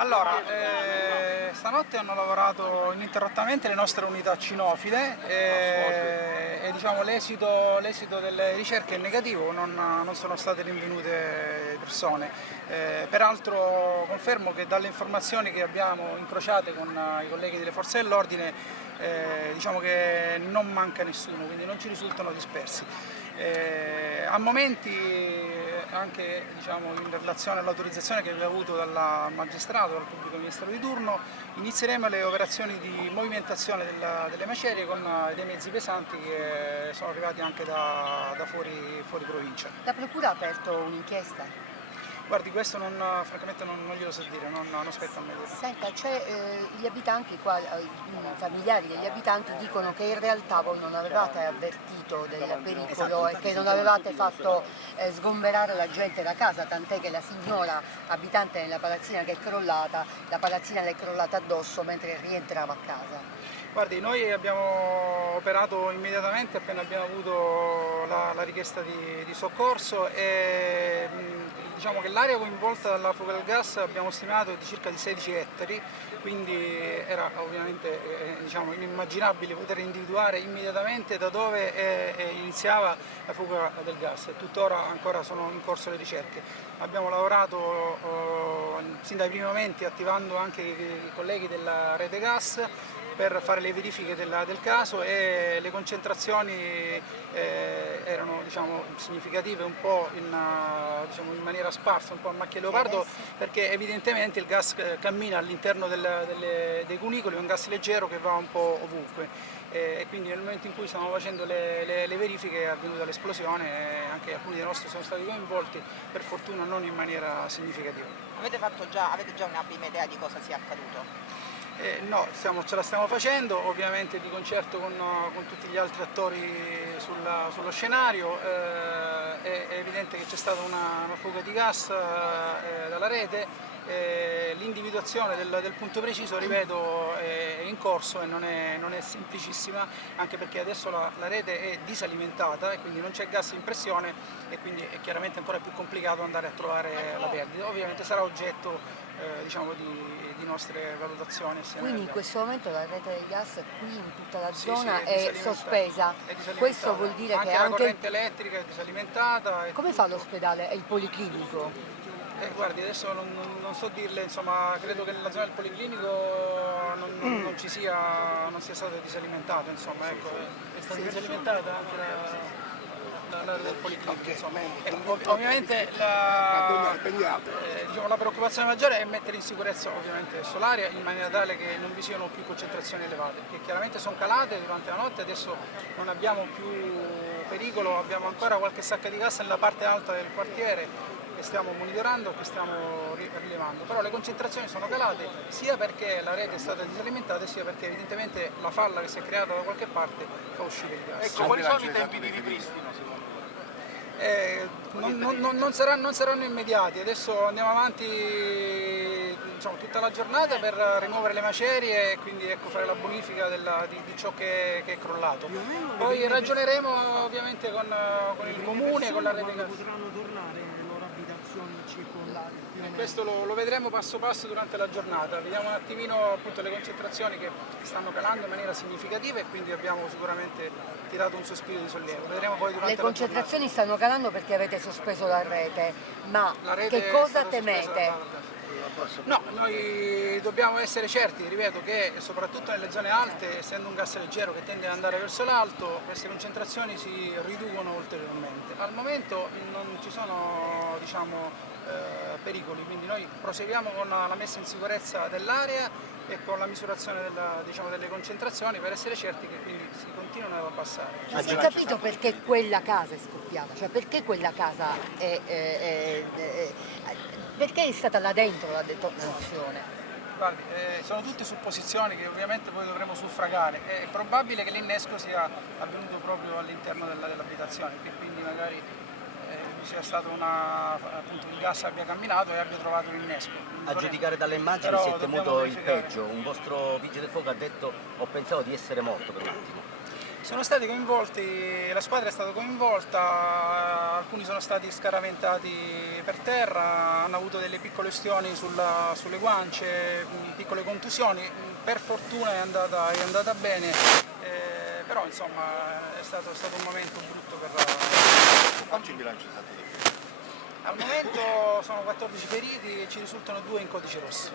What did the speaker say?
Allora, stanotte hanno lavorato ininterrottamente le nostre unità cinofile e diciamo, l'esito delle ricerche è negativo, non sono state rinvenute persone. Peraltro confermo che dalle informazioni che abbiamo incrociate con i colleghi delle forze dell'ordine diciamo che non manca nessuno, quindi non ci risultano dispersi. A momenti, anche diciamo, in relazione all'autorizzazione che abbiamo avuto dal magistrato, dal pubblico ministero di turno, inizieremo le operazioni di movimentazione delle macerie con dei mezzi pesanti che sono arrivati anche da fuori provincia. La Procura ha aperto un'inchiesta? Guardi, questo francamente non glielo so dire, non spetta a me dirlo. Senta, gli abitanti qua, i familiari degli abitanti dicono che in realtà voi non avevate avvertito del pericolo e che non avevate fatto sgomberare la gente da casa, tant'è che la signora abitante nella palazzina che è crollata, la palazzina le è crollata addosso mentre rientrava a casa. Guardi, noi abbiamo operato immediatamente appena abbiamo avuto la richiesta di soccorso e diciamo che l'area coinvolta dalla fuga del gas abbiamo stimato di circa di 16 ettari, quindi era ovviamente diciamo, inimmaginabile poter individuare immediatamente da dove iniziava la fuga del gas e tuttora ancora sono in corso le ricerche. Abbiamo lavorato sin dai primi momenti attivando anche i colleghi della rete gas per fare le verifiche del caso e le concentrazioni erano diciamo, significative un po' diciamo, in maniera sparsa, un po' a macchia leopardo, perché evidentemente il gas cammina all'interno dei cunicoli, è un gas leggero che va un po' ovunque e quindi nel momento in cui stavamo facendo le verifiche è avvenuta l'esplosione e anche alcuni dei nostri sono stati coinvolti, per fortuna non in maniera significativa. Avete già una prima idea di cosa sia accaduto? No, ce la stiamo facendo, ovviamente di concerto con tutti gli altri attori sullo scenario, è evidente che c'è stata una fuga di gas dalla rete, l'individuazione del punto preciso, ripeto, è in corso e non è semplicissima, anche perché adesso la rete è disalimentata e quindi non c'è gas in pressione e quindi è chiaramente ancora più complicato andare a trovare la perdita. Ovviamente sarà oggetto diciamo, di nostre valutazioni. Quindi in questo momento la rete del gas qui in tutta la zona è è sospesa, questo vuol dire anche che la corrente elettrica è disalimentata. Come fa l'ospedale? È il policlinico? Guardi, adesso non so dirle, insomma, credo che nella zona del policlinico non sia stata disalimentata, insomma, ecco, è stata disalimentata anche l'area del policlinico, insomma. Ovviamente diciamo, la preoccupazione maggiore è mettere in sicurezza ovviamente l'aria in maniera tale che non vi siano più concentrazioni elevate, che chiaramente sono calate durante la notte, adesso non abbiamo più pericolo, abbiamo ancora qualche sacca di gas nella parte alta del quartiere che stiamo monitorando, che stiamo rilevando, però le concentrazioni sono calate sia perché la rete è stata disalimentata sia perché evidentemente la falla che si è creata da qualche parte fa uscire il gas. Ecco, quali sono i tempi di ripristino secondo non saranno immediati, adesso andiamo avanti diciamo, tutta la giornata per rimuovere le macerie e quindi ecco, fare la bonifica di ciò che è crollato. Poi ragioneremo ovviamente con il comune, con la rete gas. Potranno tornare le loro abitazioni circondari. Questo lo vedremo passo passo durante la giornata, vediamo un attimino appunto, le concentrazioni che stanno calando in maniera significativa e quindi abbiamo sicuramente tirato un sospiro di sollievo. Vedremo poi durante Le concentrazioni stanno calando perché avete sospeso la rete, ma che cosa temete? No, noi dobbiamo essere certi, ripeto, che soprattutto nelle zone alte, essendo un gas leggero che tende ad andare verso l'alto, queste concentrazioni si riducono ulteriormente. Al momento non ci sono diciamo, pericoli, quindi noi proseguiamo con la messa in sicurezza dell'area e con la misurazione diciamo, delle concentrazioni per essere certi che quindi si continuano ad abbassare. Ma si è capito perché quella casa è scoppiata? Cioè perché quella casa perché è stata là dentro la detonazione? Guardi, sono tutte supposizioni che ovviamente poi dovremo suffragare. È probabile che l'innesco sia avvenuto proprio all'interno dell'abitazione, che quindi magari sia stato appunto il gas abbia camminato e abbia trovato l'innesco. A giudicare dalle immagini si è temuto il peggio, un vostro vigile del fuoco ha detto ho pensato di essere morto per un attimo. Sono stati coinvolti, la squadra è stata coinvolta, alcuni sono stati scaraventati per terra, hanno avuto delle piccole ustioni sulle guance, piccole contusioni, per fortuna è andata bene, però insomma è stato un momento brutto per la... Faccio il bilancio esatto del ferito. Al momento sono 14 feriti e ci risultano 2 in codice rosso.